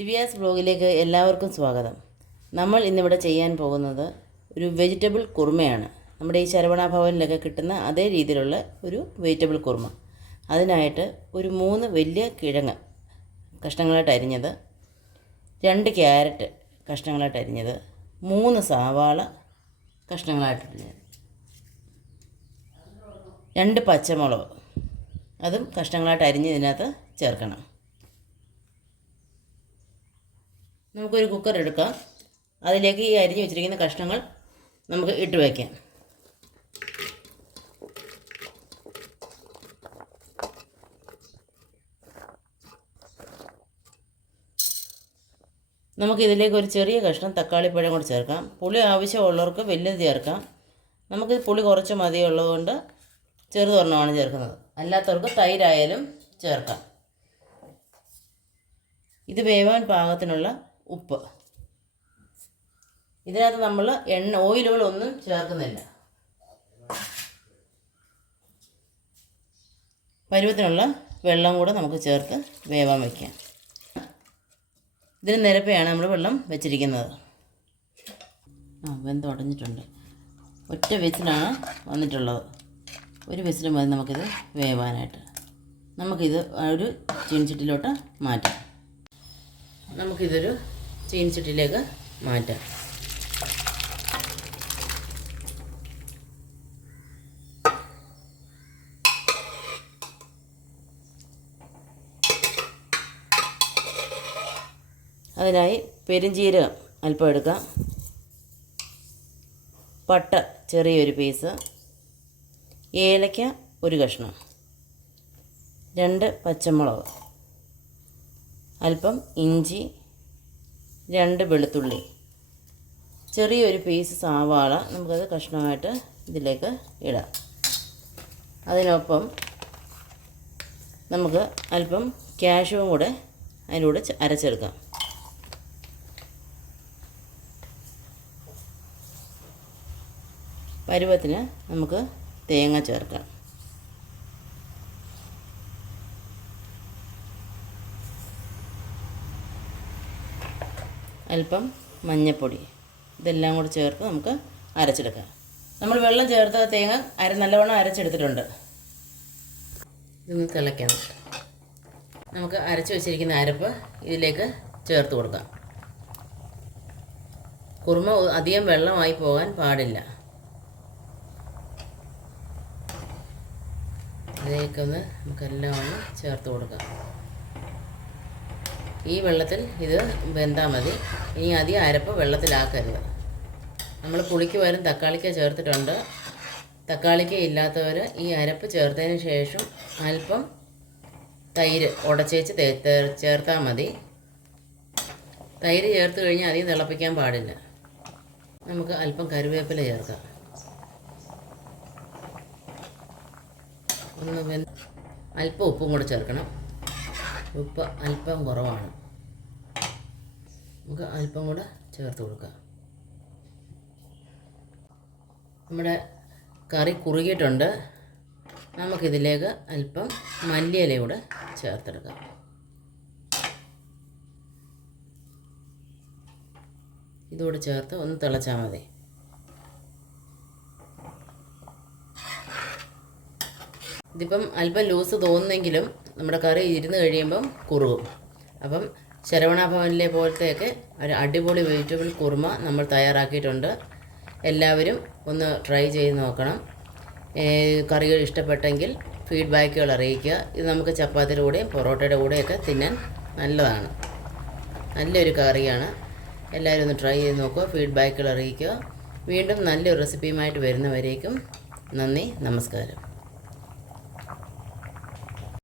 ദിവ്യാസ് ബ്ലോഗിലേക്ക് എല്ലാവർക്കും സ്വാഗതം. നമ്മൾ ഇന്നിവിടെ ചെയ്യാൻ പോകുന്നത് ഒരു വെജിറ്റബിൾ കുറുമയാണ്. നമ്മുടെ ഈ ശരവണ ഭവനിലൊക്കെ കിട്ടുന്ന അതേ രീതിയിലുള്ള ഒരു വെജിറ്റബിൾ കുറുമ. അതിനായിട്ട് ഒരു 3 വലിയ കിഴങ്ങ് കഷ്ണങ്ങളായിട്ട് അരിഞ്ഞത്, 2 ക്യാരറ്റ് കഷ്ണങ്ങളായിട്ട് അരിഞ്ഞത്, 3 സവാള കഷ്ണങ്ങളായിട്ട് അരിഞ്ഞത്, 2 പച്ചമുളക് അതും കഷ്ണങ്ങളായിട്ട് അരിഞ്ഞ് ഇതിനകത്ത് ചേർക്കണം. നമുക്കൊരു കുക്കർ എടുക്കാം. അതിലേക്ക് ഈ അരിഞ്ഞ് വെച്ചിരിക്കുന്ന കഷ്ണങ്ങൾ നമുക്ക് ഇട്ട് വയ്ക്കാം. നമുക്കിതിലേക്ക് ഒരു ചെറിയ കഷ്ണം തക്കാളിപ്പഴം കൂടി ചേർക്കാം. പുളി ആവശ്യമുള്ളവർക്ക് വലുത് ചേർക്കാം. നമുക്ക് പുളി കുറച്ച് മതിയുള്ളതുകൊണ്ട് ചെറുതൊരെണ്ണമാണ് ചേർക്കുന്നത്. അല്ലാത്തവർക്ക് തൈരായാലും ചേർക്കാം. ഇത് വേവാൻ പാകത്തിനുള്ള ഉപ്പ്. ഇതിനകത്ത് നമ്മൾ ഓയിലുകളൊന്നും ചേർക്കുന്നില്ല. പരുവത്തിനുള്ള വെള്ളം കൂടെ നമുക്ക് ചേർത്ത് വേവാൻ വയ്ക്കാം. ഇതിന് നിരപ്പെയാണ് നമ്മൾ വെള്ളം വെച്ചിരിക്കുന്നത്. വെന്തുടഞ്ഞിട്ടുണ്ട്. ഒറ്റ വിസിലാണ് വന്നിട്ടുള്ളത്. ഒരു വിസിൽ മതി നമുക്കിത് വേവാനായിട്ട്. നമുക്കിത് ഒരു ചീനച്ചട്ടിയിലോട്ട് മാറ്റാം. നമുക്കിതൊരു ചീനച്ചട്ടിയിലേക്ക് മാറ്റാം. അതിനായി പെരുംജീരകം അല്പം എടുക്കാം, പട്ട ചെറിയൊരു പീസ്, ഏലക്ക ഒരു കഷ്ണം, 2 പച്ചമുളക്, അല്പം ഇഞ്ചി, 2 വെളുത്തുള്ളി, ചെറിയൊരു പീസ് സവാള നമുക്കത് കഷ്ണമായിട്ട് ഇതിലേക്ക് ഇടാം. അതിനൊപ്പം നമുക്ക് അല്പം കാഷ്യൂവും കൂടെ അതിലൂടെ അരച്ചെടുക്കാം. പരുവത്തിന് നമുക്ക് തേങ്ങ ചേർക്കാം. അല്പം മഞ്ഞൾപ്പൊടി, ഇതെല്ലാം കൂടി ചേർത്ത് നമുക്ക് അരച്ചെടുക്കാം. നമ്മൾ വെള്ളം ചേർത്ത് തേങ്ങ നല്ലവണ്ണം അരച്ചെടുത്തിട്ടുണ്ട്. ഇതൊന്ന് തിളയ്ക്കണം. നമുക്ക് അരച്ച് വെച്ചിരിക്കുന്ന അരപ്പ് ഇതിലേക്ക് ചേർത്ത് കൊടുക്കാം. കുറുമ അധികം വെള്ളമായി പോകാൻ പാടില്ല. ഇതിലേക്കൊന്ന് നമുക്കെല്ലാം ഒന്ന് ചേർത്ത് കൊടുക്കാം. ഈ വെള്ളത്തിൽ ഇത് വെന്താൽ മതി. ഇനി അധികം അരപ്പ് വെള്ളത്തിലാക്കരുത്. നമ്മൾ പുളിക്ക് പകരം തക്കാളിക്ക ചേർത്തിട്ടുണ്ട്. തക്കാളിക്ക ഇല്ലാത്തവർ ഈ അരപ്പ് ചേർത്തതിന് ശേഷം അല്പം തൈര് ഉടച്ചേച്ച് ചേർത്താൽ മതി. തൈര് ചേർത്ത് കഴിഞ്ഞാൽ അധികം തിളപ്പിക്കാൻ പാടില്ല. നമുക്ക് അല്പം കറിവേപ്പില ചേർക്കാം. അല്പം ഉപ്പും കൂടെ ചേർക്കണം. ഉപ്പ് അല്പം കുറവാണ്. നമുക്ക് അല്പം കൂടെ ചേർത്ത് കൊടുക്കാം. നമ്മുടെ കറി കുറുകിയിട്ടുണ്ട്. നമുക്കിതിലേക്ക് അല്പം മല്ലിയില കൂടെ ചേർത്തെടുക്കാം. ഇതുകൂടെ ചേർത്ത് ഒന്ന് തിളച്ചാൽ മതി. ഇതിപ്പം അല്പം ലൂസ് തോന്നുന്നെങ്കിലും നമ്മുടെ കറി ഇരുന്ന് കഴിയുമ്പം കുറുകും. അപ്പം ശരവണ ഭവനിലെ പോലത്തെയൊക്കെ ഒരു അടിപൊളി വെജിറ്റബിൾ കുറുമ നമ്മൾ തയ്യാറാക്കിയിട്ടുണ്ട്. എല്ലാവരും ഒന്ന് ട്രൈ ചെയ്ത് നോക്കണം. കറികൾ ഇഷ്ടപ്പെട്ടെങ്കിൽ ഫീഡ്ബാക്കുകൾ അറിയിക്കുക. ഇത് നമുക്ക് ചപ്പാത്തിയുടെ കൂടെയും പൊറോട്ടയുടെ കൂടെയൊക്കെ തിന്നാൻ നല്ലതാണ്. നല്ലൊരു കറിയാണ്. എല്ലാവരും ഒന്ന് ട്രൈ ചെയ്ത് നോക്കുക, ഫീഡ്ബാക്കുകൾ അറിയിക്കുക. വീണ്ടും നല്ലൊരു റെസിപ്പിയുമായിട്ട് വരുന്നവരേക്കും നന്ദി, നമസ്കാരം.